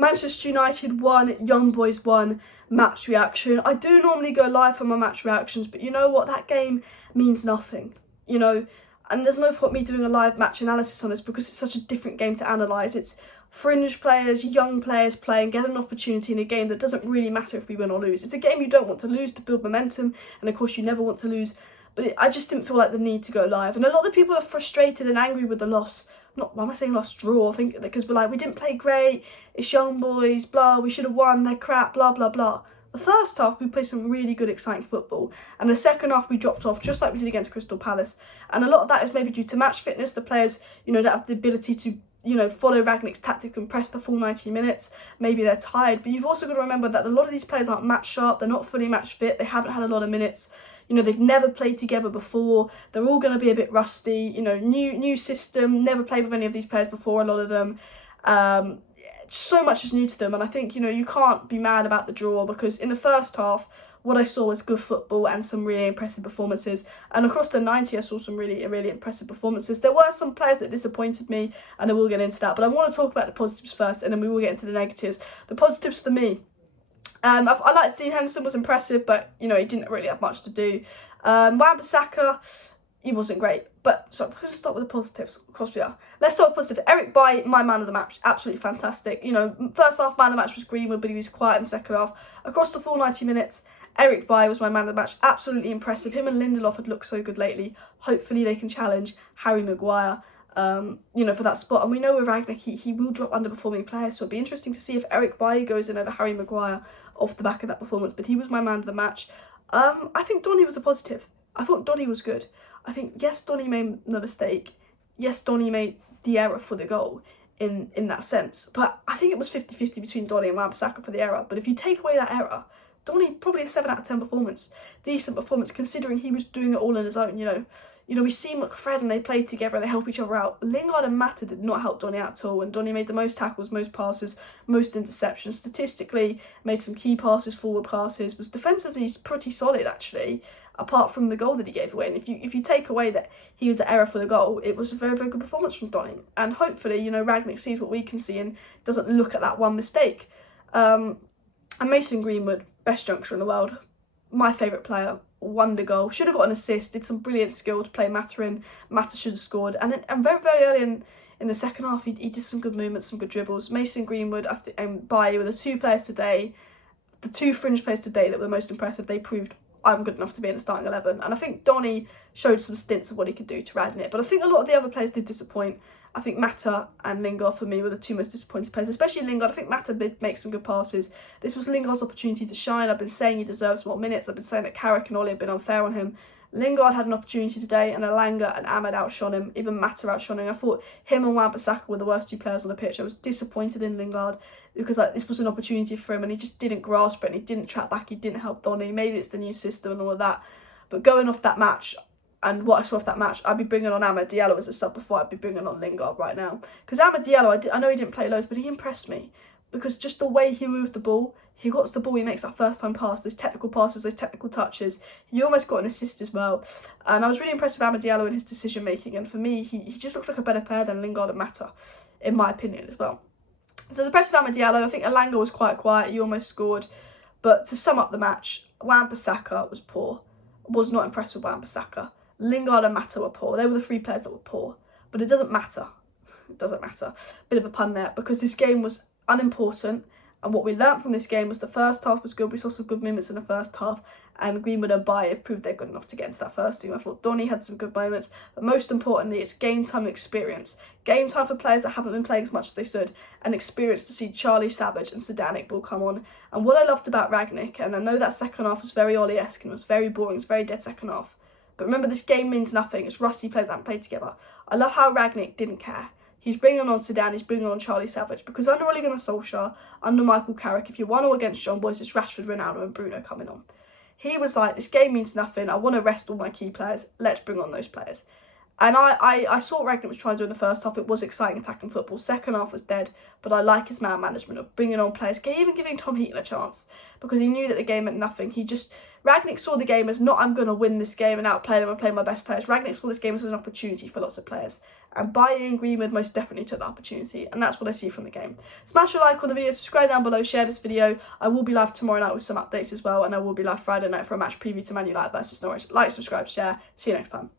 Manchester United 1, Young Boys 1 match reaction. I do normally go live for my match reactions, but you know what? That game means nothing, you know, and there's no point me doing a live match analysis on this because it's such a different game to analyse. It's fringe players, young players playing, get an opportunity in a game that doesn't really matter if we win or lose. It's a game you don't want to lose to build momentum, and of course you never want to lose, but I just didn't feel like the need to go live. And a lot of people are frustrated and angry with the loss. Not, why am I saying lost? Draw? I think because we're like, we didn't play great, it's Young Boys, blah, we should have won, they're crap, blah, blah, blah. The first half, we played some really good, exciting football. And the second half, we dropped off, just like we did against Crystal Palace. And a lot of that is maybe due to match fitness. The players, you know, don't have the ability to, you know, follow Rangnick's tactics and press the full 90 minutes. Maybe they're tired. But you've also got to remember that a lot of these players aren't match sharp. They're not fully match fit. They haven't had a lot of minutes. You know, they've never played together before. They're all going to be a bit rusty. You know, new system. Never played with any of these players before, a lot of them. So much is new to them, and I think, you know, you can't be mad about the draw because in the first half what I saw was good football and some really impressive performances, and across the 90 I saw some really impressive performances. There were some players that disappointed me, and I will get into that, but I want to talk about the positives first and then we will get into the negatives. The positives for me, I like Dean Henderson, was impressive, but you know, he didn't really have much to do. Wan-Bissaka, he wasn't great, but so I'm going to start with the positives. Of course we are. Let's start with positive. Eric Bailly, my man of the match, absolutely fantastic. You know, first half man of the match was Greenwood, but he was quiet in the second half. Across the full 90 minutes, Eric Bailly was my man of the match, absolutely impressive. Him and Lindelof had looked so good lately. Hopefully they can challenge Harry Maguire, you know, for that spot. And we know with Rangnick, he will drop underperforming players, so it'll be interesting to see if Eric Bailly goes in over Harry Maguire off the back of that performance. But he was my man of the match. I think Donny was a positive. I thought Donny was good. I think, yes, Donny made the mistake. Yes, Donny made the error for the goal in that sense. But I think it was 50-50 between Donny and Wan-Bissaka for the error. But if you take away that error, Donny, probably a 7 out of 10 performance. Decent performance considering he was doing it all on his own, you know. You know, we see McFred and they play together and they help each other out. Lingard and Mata did not help Donny out at all. And Donny made the most tackles, most passes, most interceptions. Statistically, made some key passes, forward passes. Was defensively pretty solid, actually, apart from the goal that he gave away. And if you take away that he was the error for the goal, it was a very good performance from Donny. And hopefully, you know, Rangnick sees what we can see and doesn't look at that one mistake. And Mason Greenwood, best juncture in the world. My favourite player. Wonder goal. Should have got an assist. Did some brilliant skill to play Mata in. Mata should have scored. And very early in the second half, he did some good movements, some good dribbles. Mason Greenwood and Bailly were the two players today, the two fringe players today that were the most impressive. They proved I'm good enough to be in the starting 11. And I think Donny showed some stints of what he could do to Rangnick. But I think a lot of the other players did disappoint. I think Mata and Lingard for me were the two most disappointing players, especially Lingard. I think Mata did make some good passes. This was Lingard's opportunity to shine. I've been saying he deserves more minutes. I've been saying that Carrick and Ollie have been unfair on him. Lingard had an opportunity today, and Elanga and Ahmed outshone him. Even Mata outshone him. I thought him and Wan-Bissaka were the worst two players on the pitch. I was disappointed in Lingard because this was an opportunity for him, and he just didn't grasp it, and he didn't track back. He didn't help Donny. Maybe it's the new system and all of that. But going off that match, and what I saw off that match, I'd be bringing on Amad Diallo as a sub before I'd be bringing on Lingard right now. Because Amad Diallo, I know he didn't play loads, but he impressed me. Because just the way he moved the ball, he got the ball, he makes that first time pass, those technical passes, those technical touches. He almost got an assist as well. And I was really impressed with Amad Diallo and his decision making. And for me, he just looks like a better player than Lingard and Mata, in my opinion as well. So the press with Amad Diallo, I think Elanga was quite quiet, he almost scored. But to sum up the match, Wan-Bissaka was poor. Was not impressed with Wan-Bissaka. Lingard and Mata were poor. They were the three players that were poor. But it doesn't matter. It doesn't matter. Bit of a pun there, because this game was unimportant. And what we learnt from this game was the first half was good. We saw some good moments in the first half. And Greenwood and Bailly have proved they're good enough to get into that first team. I thought Donny had some good moments. But most importantly, it's game time experience. Game time for players that haven't been playing as much as they should. And experience to see Charlie Savage and Zidane will come on. And what I loved about Rangnick, and I know that second half was very Ollie-esque and was very boring. It was very dead second half. But remember, this game means nothing. It's rusty players that haven't played together. I love how Rangnick didn't care. He's bringing on Zidane, he's bringing on Charlie Savage. Because under Ole Gunnar Solskjaer, under Michael Carrick, if you're 1-0 against Young Boys, it's Rashford, Ronaldo and Bruno coming on. He was like, this game means nothing. I want to rest all my key players. Let's bring on those players. And I saw what Rangnick was trying to do in the first half. It was exciting attacking football. Second half was dead, but I like his man management of bringing on players, even giving Tom Heaton a chance, because he knew that the game meant nothing. Rangnick saw the game as not, I'm going to win this game and outplay them and play my best players. Rangnick saw this game as an opportunity for lots of players. And buying in Greenwood most definitely took the opportunity. And that's what I see from the game. Smash a like on the video, subscribe down below, share this video. I will be live tomorrow night with some updates as well. And I will be live Friday night for a match preview to Man Utd versus Norwich. Like, subscribe, share. See you next time.